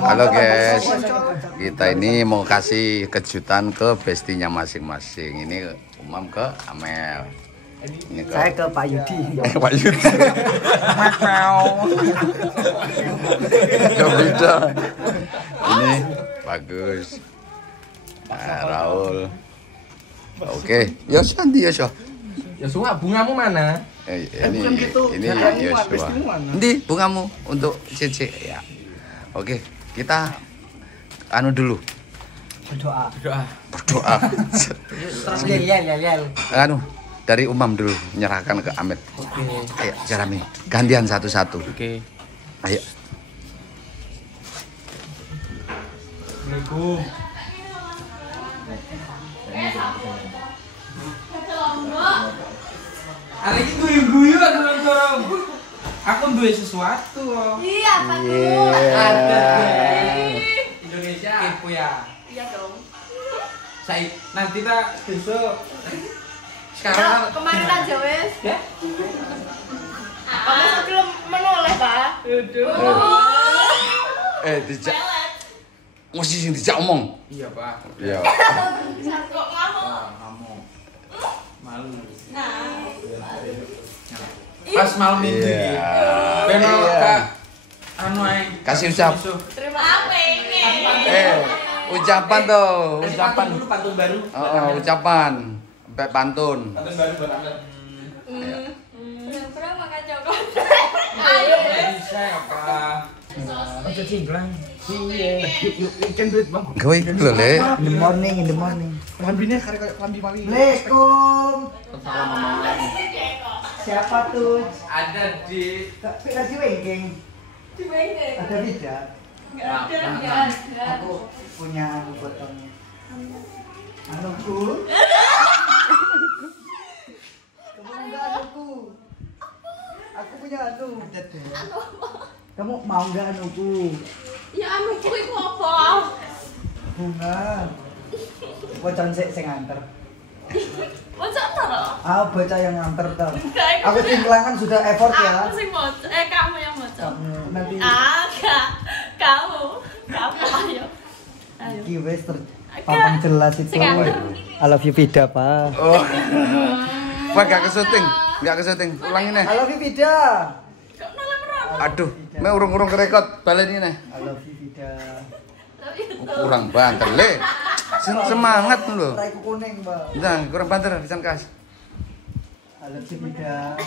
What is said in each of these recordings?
Halo guys, kita ini mau kasih kejutan ke bestinya masing-masing. Ini Umam ke Amel. Ini Saya ke Pak Yudi. Pak Yudi. Beda. Ini bagus. Nah, Raul. Oke, Yosua nanti Yosua. Yosua, bungamu mana? Ini Yosua. Nanti bungamu untuk Cici ya. Oke, kita anu dulu. Berdoa. Berdoa. Yel. Anu dari Umam dulu menyerahkan ke Amit. Oke. Ayo Jeremy, gantian satu-satu. Oke. Ayo. Assalamualaikum. Hari ini guyu-guyu dorong. Aku duwe sesuatu loh. Iya, Pak. Ada Indonesia kepo ya. Iya dong. Nanti tak besok. Nah, Sekarang kemarin aja wes. ya? Kamu sebelum menoleh, Pak. Dijak. Mesti sing dijak omong. Iya, Pak. Iya. Kok ngamuk? Kamu malu. Nah. Pas malam minggu Iya. ya. Benar Kak. Anu ae. Kasih ucap. Terima kasih. Ucapan tuh, ucapan. Dulu pantun baru. Ucapan. Sampai pantun. Pantun baru buat Amel. Pernah makan coklat. Ayo. Bisa ya, Pak. Ojo cingklang. Iya. Yuk duit, Bang. Gue lho, Le. In the morning. Lambine kare koyo lambi mami. Assalamualaikum. Salam Mama. Siapa tuh? Ada di Tapi kasih wengking. Diwengke. Ada tidak? Enggak ada. Aku punya anu potongnya. Anuku. Kamu enggak anuku. Aku punya anu. Kamu mau enggak anuku? Ya anu kuwi ku apa? Bunga. Bocah sing nganter. Bocah taro. Bocah yang nganter tau. Enggak, Aku cingklangan sudah effort ya. Aku sing bocah. Kamu yang bocah. Kamu nanti Enggak. Kamu ayo. Ayo. iki wis terpampang jelas itu. Sing nganter. I love you Vida, Pak. Oh. Pak gak ke syuting. Gak ke syuting. Ulangin nih. I love you Vida. Kok nolak merah? Aduh, me urung-urung ke rekod. Balenin nih. I love you Vida. Tapi itu. Kurang banter, Le. Semangat lho. Raiku kuning, Mbak. Nah, kurang banter pisan kas. I love you Vida.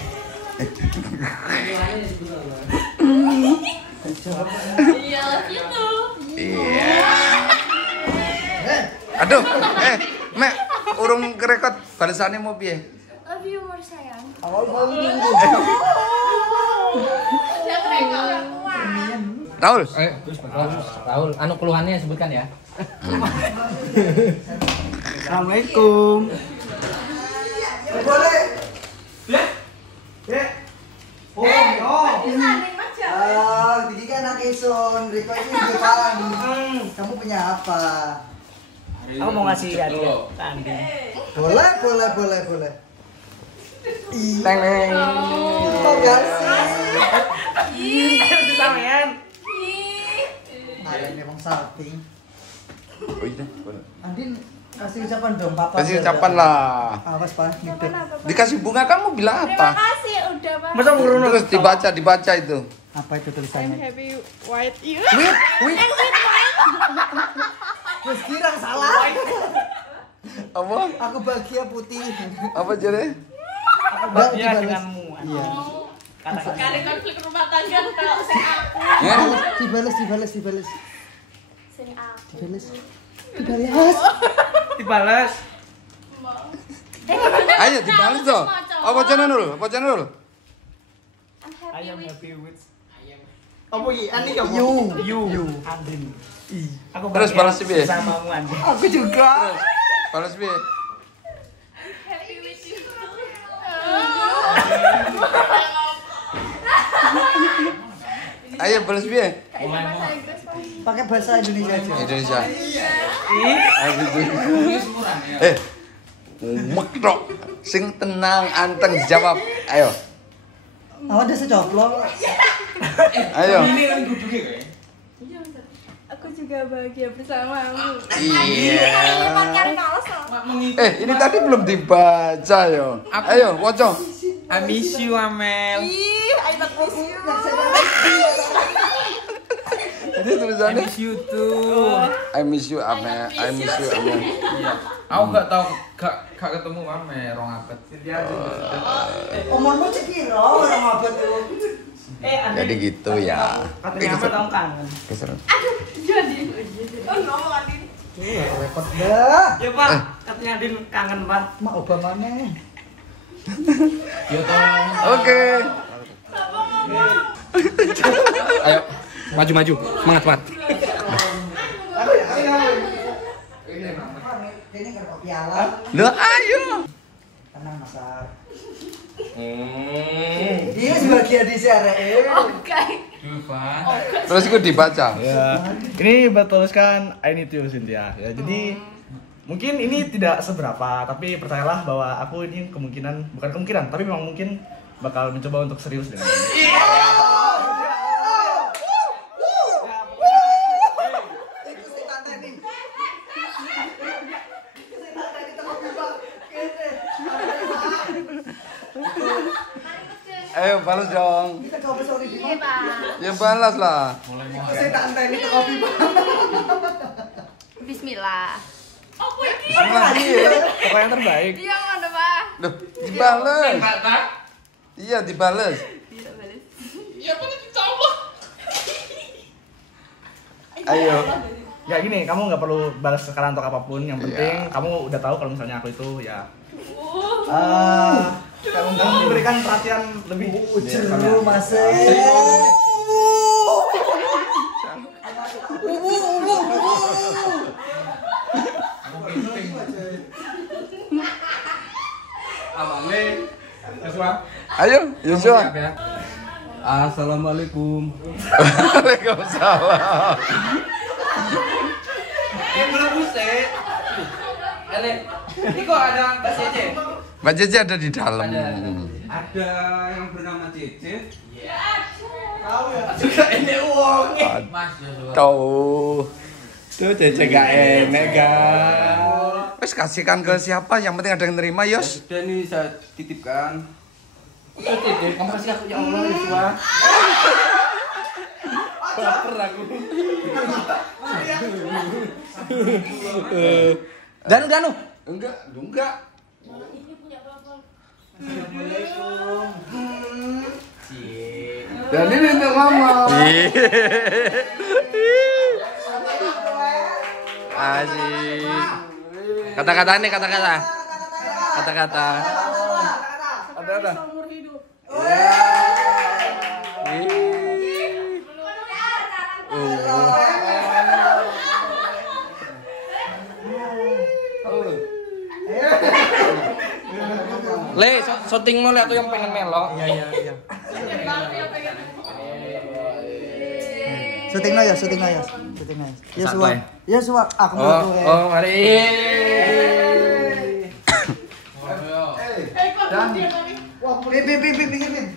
Iya, itu. Iya. Aduh, Mek, urung ke rekod balesannya mau piye? Love you more sayang. Awal mau minggu. Jangan rekor. Raul. Raul, anu keluhannya sebutkan ya. Assalamualaikum. Boleh. Ya. Jadi kan anak Ison, Riko ini depan. Kamu punya apa? Aku mau ngasih hadiah. Boleh. Teng. Terima kasih. Itu sampean. Ada memang salting. Oh iya, boleh. Andin kasih ucapan dong, Papa. Kasih ucapan lah. Awas, Pak. Gitu. Dikasih bunga kamu bilang Terima apa? kasih udah Pak. Masa nguruno Terus dibaca itu. Apa itu tulisannya? Happy white you. Wih. Terus kira salah. Apa? Aku bahagia putih. Apa jadi? Aku bahagia denganmu. Iya. Kali konflik rumah tangga kalau saya aku. Ya? Dibalas. Sing aku. Dibalas. Ayo dibalas toh. Apa channel? I'm I am happy with happy with. Apa iki? Ani ya? You. Andin. Aku Terus bahagia balas piye? bersamamu, Andin. Aku juga. Balas piye? happy with you. Ayo balas piye? Kayak bahasa Inggris Pak. Pakai bahasa Indonesia aja. Indonesia. Ih, Umek tok. Sing tenang, anteng jawab. Ayo. Awak desa coplok. Ayo. Ini kan duduknya kayak. Aku juga bahagia bersamamu. Iya. Males loh. Ini tadi belum dibaca yo. Ayo, wocong. I miss you, Amel. Ih, I love you. Jadi I tulisannya miss you too. I miss you Amel. I miss you Amel. Iya. Aku gak tahu gak ketemu Amel rong abad. Umurmu cekiro orang abad itu. Jadi gitu ya. Katanya apa kamu kangen? Keser. Jadi. Oh, ngomong Adin. Repot dah. Ya Pak, katanya Adin kangen Pak. Mak Obama nih. Ya tolong. Oke. Ayo, maju. Semangat. Ini nggak piala. Loh, ayo. Tenang Masar. Dia sebagian di CRE. Oke. Dufan. Terus itu dibaca. Ya, ini bertuliskan I need you Cynthia. Ya, jadi mungkin ini tidak seberapa, tapi percayalah bahwa aku ini bukan kemungkinan, tapi memang mungkin bakal mencoba untuk serius dengan ini. Ayo balas dong. Kita kau besok di Iya, Pak. Ya balas lah. Saya tak anteni ke kopi Pak. Bismillah. Apa ini? Pokoknya yang terbaik. Iya, mana, Pak? Loh, dibales. Tak. Iya, dibales. Tidak balas. Ayo. Ya gini, kamu nggak perlu balas sekarang untuk apapun. Yang penting kamu udah tahu kalau misalnya aku itu ya kamu memberikan perhatian lebih. Jeru Mas. Amame. Yosua. Ayo, Yosua. Assalamualaikum. Waalaikumsalam. Ini belum buset. Ini kok ada Mbak Cece? Mbak Cece ada di dalam. Ada yang bernama Cece. Tahu ya? Juga ini uang. Mas Tuh. Tuh Cece gak enek gak. Wes kasihkan ke siapa? Yang penting ada yang nerima, Yos. Sudah nih saya titipkan. Udah titip, kamu kasih aku ya Allah Yosua. Baper aku. Danu. Enggak. Dan ini untuk mama. Asik. Kata-kata nih, kata-kata. Kata-kata. Ada. Le, syuting mau lihat tuh yang pengen melo. Iya. Syuting ya. Yosua, aku mau tuh. Oh, mari. Pipin.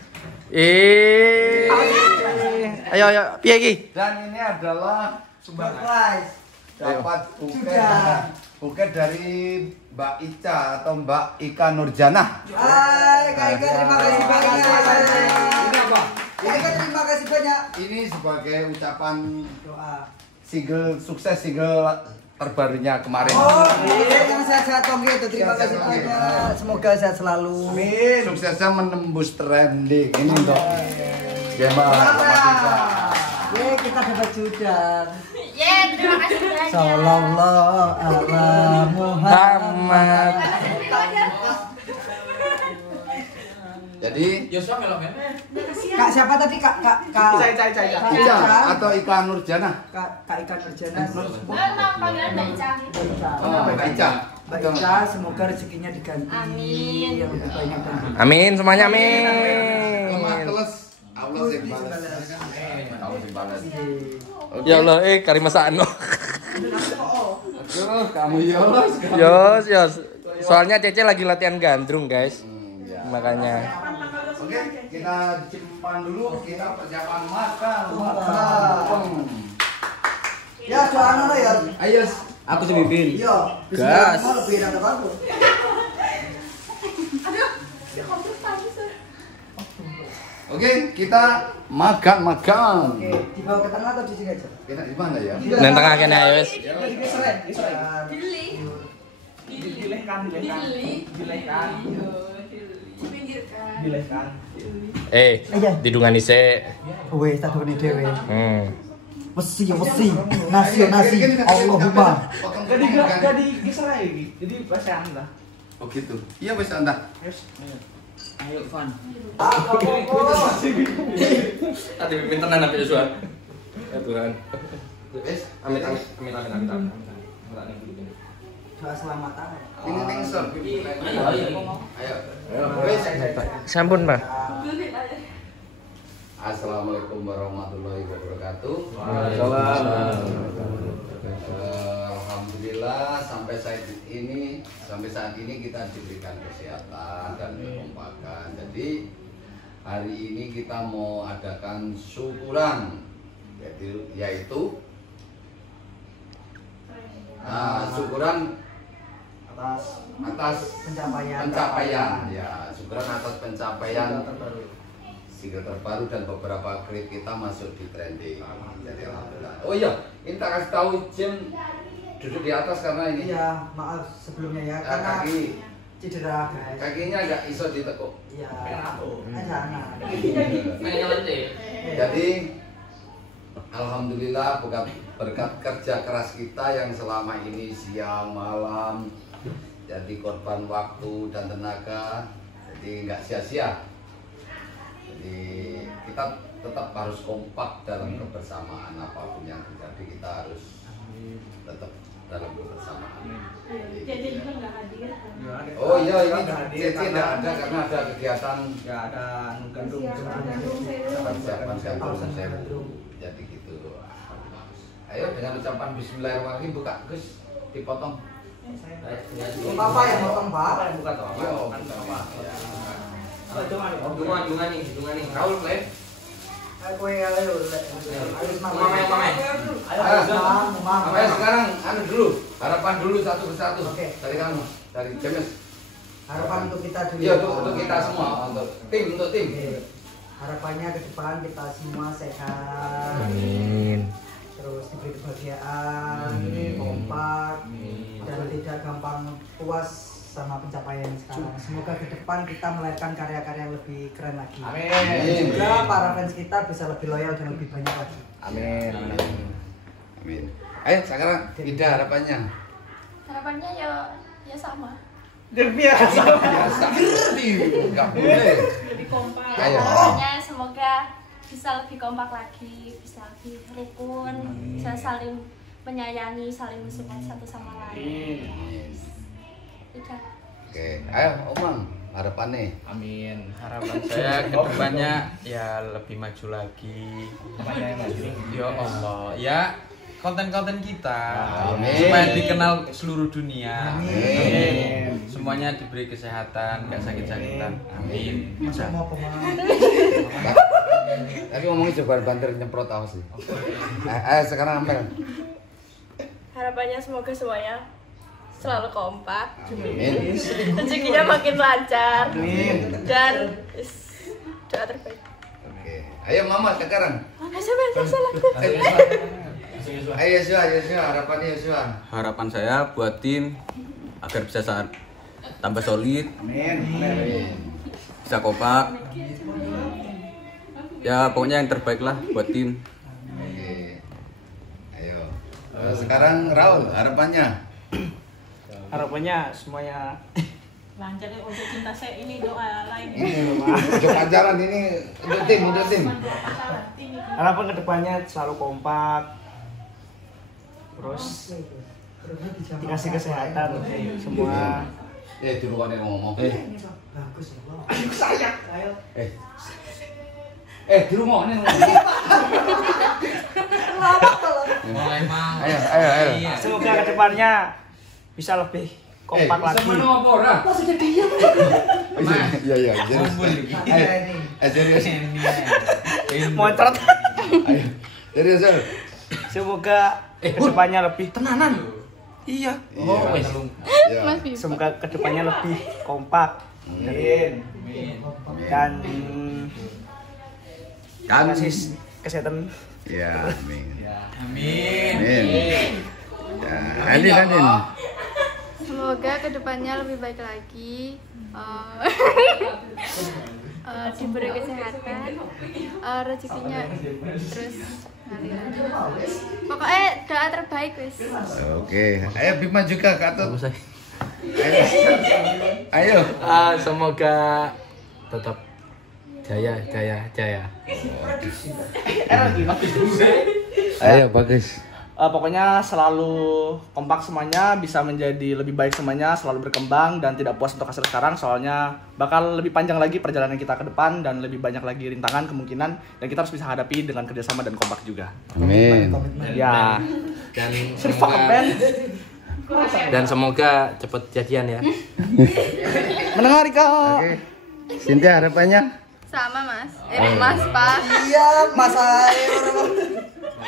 Ayo, piye iki? Dan ini adalah Surprise. dapat Sudah. buket dari Mbak Ica atau Mbak Ika Nurjana. Hai, Kak Ika, terima kasih banyak. Ini apa? Ini kan terima kasih banyak. Ini sebagai ucapan Doa. sukses single terbarunya kemarin. Oh, yang sehat-sehat Tom gitu. Terima kasih banyak. Semoga sehat selalu. Amin. Suksesnya menembus trending. Ini untuk Gemma. Ye, kita dapat judan. Terima kasih banyak. Sallallahu ala Muhammad. Jadi Yosua melo men. Kak siapa tadi? Kak Ica. Ica atau Ika Nurjana? Kak Ika Nurjana. Panggilan Mbak Ica. Oh, Mbak Ica. Mbak Ica, semoga rezekinya diganti. Amin. Yang lebih banyak dan Amin semuanya amin. Lemah teles. Allah sing balas. Allah sing balas. Ya Allah, karimasaan. Aduh, kamu Yos. Yos. Soalnya Cece lagi latihan gandrung, guys. Ya. Makanya. Oke, kita simpan dulu. Kita persiapan makan. Ya, soalnya lah ya. Ayo, aku semimpin. Iya. Gas. Mau lebih enak aku. Aduh, si komplit tadi sih. Oke, kita makan. Oke, dibawa ke tengah atau di sini aja? Kita di mana ya? Nang tengah kene ayo wis. Dili. Dilehkan. Dili. Dipinggirkan. Dilehkan. Didungani sik. Wes, tak doni dhewe. Hmm. Wesi. Nasi. Allahumma. Jadi geser aja iki. Jadi perasaan lah. Oh gitu. Iya wes anda. Ayo Van. Ah, Tadi pimpin tenan sampai Joshua. Ya Tuhan. Wes. Amit. Doa selamatan. Ini ningsor. Ayo. Wes. Sampun, Pak. Assalamualaikum warahmatullahi wabarakatuh. Alhamdulillah sampai saat ini kita diberikan kesehatan dan kekompakan. Jadi hari ini kita mau adakan syukuran, yaitu syukuran atas pencapaian, ya syukuran atas pencapaian single terbaru dan beberapa klip kita masuk di trending. Jadi alhamdulillah. Oh iya, ini tak kasih tahu Jim duduk di atas karena ini. Iya, maaf sebelumnya ya karena kaki cedera guys. kakinya agak iso ditekuk. Iya. Ada. Jadi alhamdulillah berkat kerja keras kita yang selama ini siang malam jadi korban waktu dan tenaga, jadi nggak sia-sia. Jadi kita tetap harus kompak dalam kebersamaan, apapun yang terjadi kita harus tetap dalam kebersamaan. Jadi juga nggak hadir. Oh iya, ini Cici tidak ada karena ada kegiatan Enggak ada gandum. persiapan gandum sewu. Jadi gitu. Ayo dengan ucapan Bismillahirrahmanirrahim buka Gus, dipotong. Papa yang potong, Pak. Bukan toh. Yo, Dungan nih. Raul Leh. Ayo. Ayo sekarang anu dulu, harapan dulu satu persatu. Oke. Dari kamu, dari James. Harapan untuk kita dulu. Iya, untuk kita semua, untuk tim. Oke. Harapannya ke depan kita semua sehat. Amin. Terus diberi kebahagiaan, kompak, dan tidak gampang puas sama pencapaian sekarang. Semoga ke depan kita melahirkan karya-karya yang lebih keren lagi. Amin. Semoga para fans kita bisa lebih loyal dan lebih banyak lagi. Amin. Amin. Ayo sekarang Ida harapannya. Harapannya ya sama. Biasa. Biasa. Enggak boleh. Lebih kompak. Ayo. Harapannya semoga bisa lebih kompak lagi, bisa lebih rukun, bisa saling menyayangi, saling mensupport satu sama lain. Udah. Oke, ayo Omang, harapannya. Amin. Harapan saya ke depannya ya lebih maju lagi. Banyak yang maju. Ya Allah, ya konten-konten kita Amin. supaya dikenal seluruh dunia. Amin. Semuanya diberi kesehatan, nggak sakit-sakitan. Amin. Masuk mau pemain. Tapi ngomongin coba banter nyemprot apa sih? Ayo sekarang Amel. Harapannya semoga semuanya selalu kompak, Amin. rezekinya makin lancar, Amin. dan doa terbaik. Oke, ayo Mama sekarang. Ayo Yosua, harapannya Yosua. Harapan saya buat tim agar bisa tambah solid, Amin. bisa kompak. Ya pokoknya yang terbaik lah buat tim. Oke, ayo. Sekarang Raul, harapannya. Harapannya semuanya Lancar untuk cinta saya ini doa lain. Ini untuk ajaran ini untuk tim. harapan kedepannya selalu kompak, terus dikasih kesehatan semua. Di ruangan ngomong. Bagus ya, Bang. Di rumah ini ngomong. Mulai mau. Ayo. Semoga kedepannya bisa lebih kompak lagi. Sama apa ora? Kok sudah diam? Iya, serius. Serius. Moncot. Ayo. Serius. Semoga kedepannya lebih Tenanan. iya. Oh, wis. Ya. Mas Bima. Semoga kedepannya lebih kompak Amin. dan Kan kasih kesehatan. ya, amin. Amin. Amin. Ya, Andin. Semoga kedepannya lebih baik lagi, diberi kesehatan, rezekinya terus ngalir. Pokoknya doa terbaik wis. Oke, ayo Bima juga Kak Tut. Ayo. Semoga tetap jaya. Ayo bagus. Pokoknya selalu kompak semuanya, bisa menjadi lebih baik semuanya, selalu berkembang dan tidak puas untuk hasil sekarang, soalnya bakal lebih panjang lagi perjalanan kita ke depan dan lebih banyak lagi rintangan kemungkinan dan kita harus bisa hadapi dengan kerjasama dan kompak juga. Amin. Ya. Dan semoga cepet jadian ya. Mendengar Rika. Oke. Cynthia harapannya? Sama mas, mas Pak. Iya, Mas Air.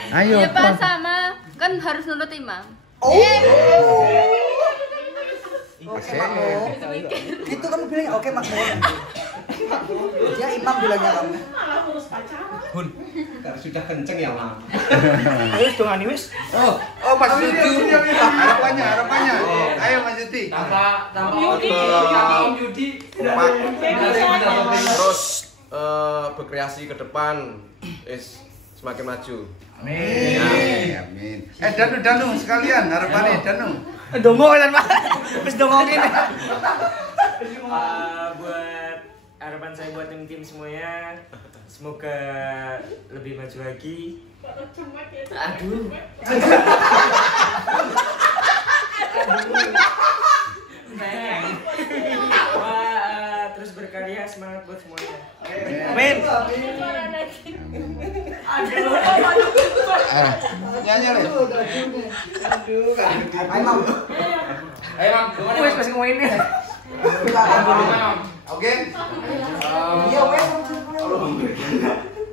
Ayo. Iya Pak sama, kan harus nurut imam. Oh. Oke, Makmur. Itu kamu bilang oke, Makmur. Dia imam bilangnya kamu. Sudah kenceng ya, Mang. Wis dong ani wis. Oh, Mas Yudi. Harapannya. Ayo Mas Yudi. Tanpa Yudi. Terus berkreasi ke depan semakin maju. Amin. Danu sekalian harapannya Danu. Dongo kan Pak. Wis dongongin. Buat harapan saya buat tim semuanya, semoga lebih maju lagi. Aduh. Terus berkarya, semangat buat semuanya. Amin. Nyanyi Le. Ayo Mam, Wis masih ngomongin nih. Oke. Iya, wes.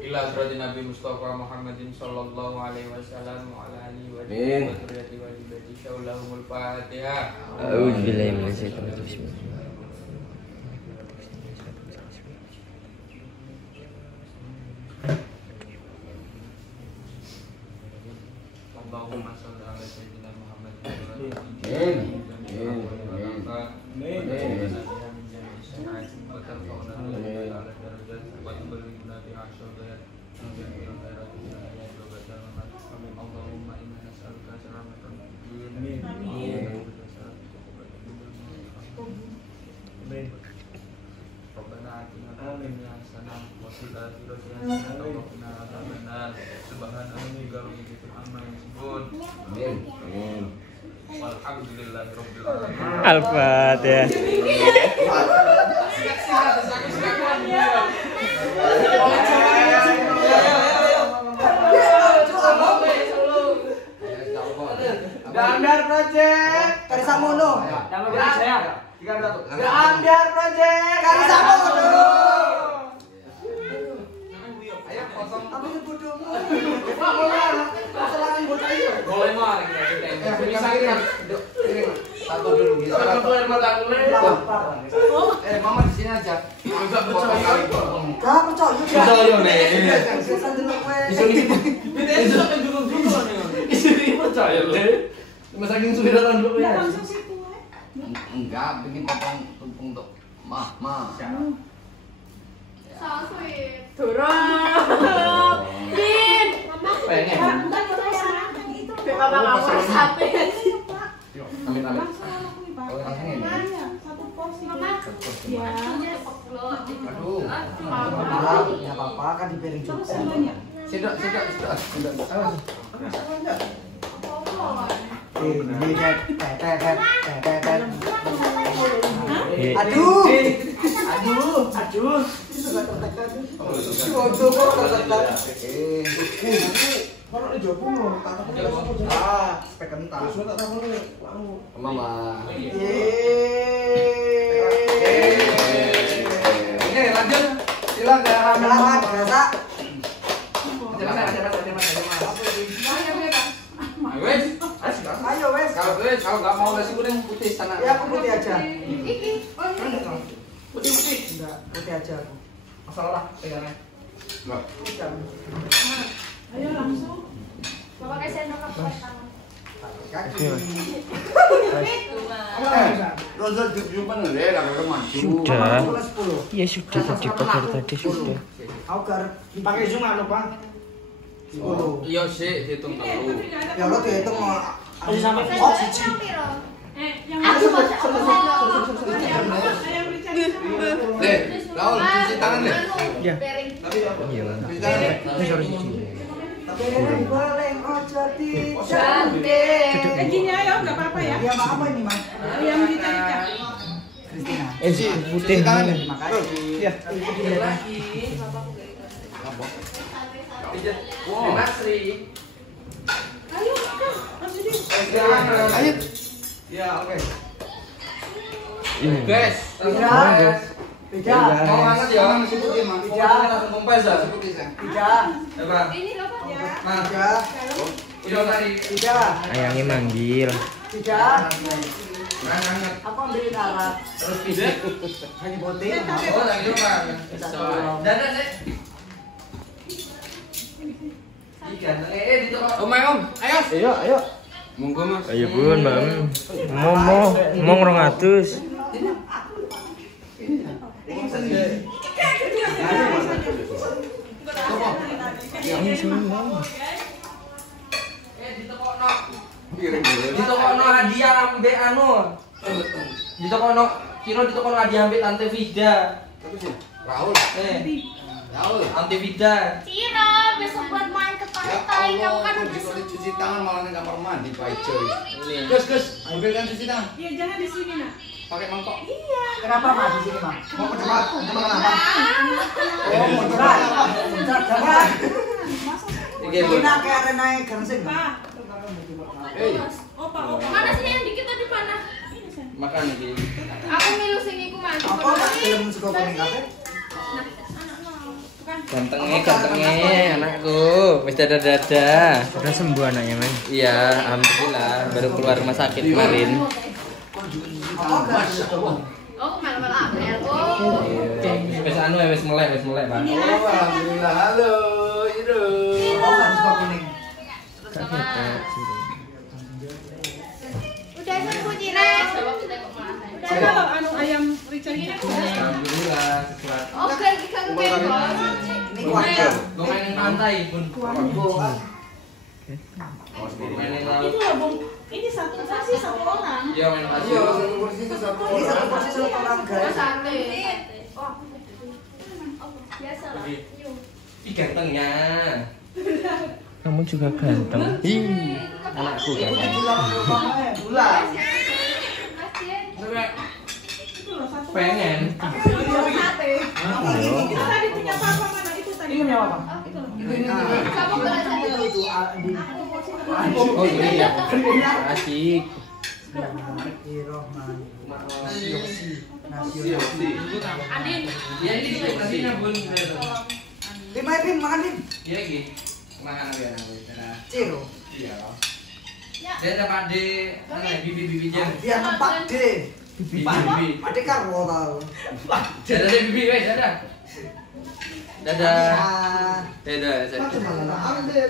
Ila surati Nabi Mustafa Muhammadin sallallahu alaihi wasallam wa ala alihi wa Amin. sahbihi wa ibadi syaullahumul Fatihah. A'udzubillahi minasyaitonir rajim. Allahumma shalli ala sayyidina Muhammad. Al-Fatihah. Andar Project. Karisamono. Jangan lupa saya. 3 Andar Project. Karisamono. Ayo kosong. Apa itu bodohmu? Kesalahan bocah itu. Boleh mah Bisa ini. Satu dulu gitu. Mama di sini aja. Gak percaya. Percaya nih. Biasa dulu gue. Percaya Le. Masakin suhiran dulu ya. Enggak, bikin tumpeng untuk mah. So sweet. Dorong. Din. Pengen. Mama nggak mau HP. Amin. Oh, langsung ini. Aduh. Ya apa-apa kan di piring juga. Sidok. Ini tetet. Aduh. Bodoh kok tertekan. Kalau di Jepang loh, spek kentang. Mama. Oke, lanjut. Silakan. Biasa. Wes. wes kalau nggak mau nasi kuning putih sana. Ya aku putih aja. Iki. Putih enggak, putih aja aku. Masalah lah pegangan. Enggak. Ayo langsung. Bapak kasih sendok ke tangan. Kaki. Rosa jumpan deh, kalau maju. Sudah. 10. Ya sudah tadi dari tadi sudah. Aku garap Pakai zoom anu, Pak. 10. Iya sih, hitung dulu. Ya lo dihitung mau Ayo sampai Oh, Yang piro? Yang Aku mau Deh, Raul cuci tangan deh. Ya. Piring. Iya. Cuci tangan deh. Ini sorry cuci. Boleh ojo tidak. Cantik. Gini ayo, nggak apa-apa ya. Ya apa ini, Mas? Yang rica-rica. Kristina. Si putih. Tangan deh. Makasih. Ya, itu dia. Wow. Ayo, langsung Ayo. Ya, oke. Guys, Tiga. mau hangat ya, nasi putih mah. Tiga. Langsung kompres ya, nasi putih saya. Tiga. Coba. Ini apa? Nah, Tiga. udah tadi. Tiga. Ayangnya manggil. Tiga. Nah, hangat. Aku ambilin arah. Terus pisik. Hanya putih. Oh, lagi lupa. Dadah, Sek. Ikan di toko. Om, ayo. Ayo. Monggo, Mas. Ayo bun, Bang. Mau 200. Ini semua. Di toko no hadiah ambe anu. Di toko no kira di toko no hadiah ambe Tante Vida. Raul. Raul. Tante Vida. Ciro, besok buat main ke pantai. Kamu kan udah Kalau cuci tangan malah di kamar mandi, Pak Coy. Ini. Gus, ambilkan cuci tangan. Iya, jangan di sini, Nak. Pakai mangkok. Kenapa Mas di sini, Mas? Mau ke tempat? Mau kenapa? Oh, mau curhat. Jangan. Oke, Bu. Ini kayak arena gansing. Pak. Opa. Mana sih yang dikit tadi mana? Makan iki. Aku milu sing iku, Mas. Apa tak film suka kuning kafe? Gantengnya anakku. Wis dadah. Sudah sembuh anaknya, Men. Iya, alhamdulillah. Baru keluar rumah sakit kemarin. Oh, malam-malam Abel. Oh. Wis anu wis melek, Bang. Oh, alhamdulillah. Halo, Ido. Oh, kan suka kuning. Udah sembuh, Cires. Udah kalau anu ayam rica-rica. Alhamdulillah sesuatu. Oke, kita ke bengkok. Ini kuahnya. Gue mainin pantai, Bun. Mainin laut. Itu loh, Bung. Ini satu porsi satu orang. Iya, main pasir. Iya, satu porsi itu satu Ini satu orang. porsi satu orang, guys. Sate. Oh, biasa lah. Ih, gantengnya. Kamu juga ganteng. Ih, anakku ganteng. Gula. Itu loh satu. Pengen. Sate. Ayo. Itu tadi punya papa mana itu tadi? Ini punya apa? Kamu gelas satu. Itu Oh, iya. Asik. Bismillahirrahmanirrahim. Iya, sih. Andin. Iya, ini kita nasinya, Bun. Tim, ayo Tim, makan Tim. Iya, iki. Makan ya, nah. Ciro. Iya. Dia ada Pak De, bibi jam. Dia tempat D. Bibi. Pak D karo tau. Dadah deh bibi, wes dadah. Dadah. Dadah. Macam mana? Ambil.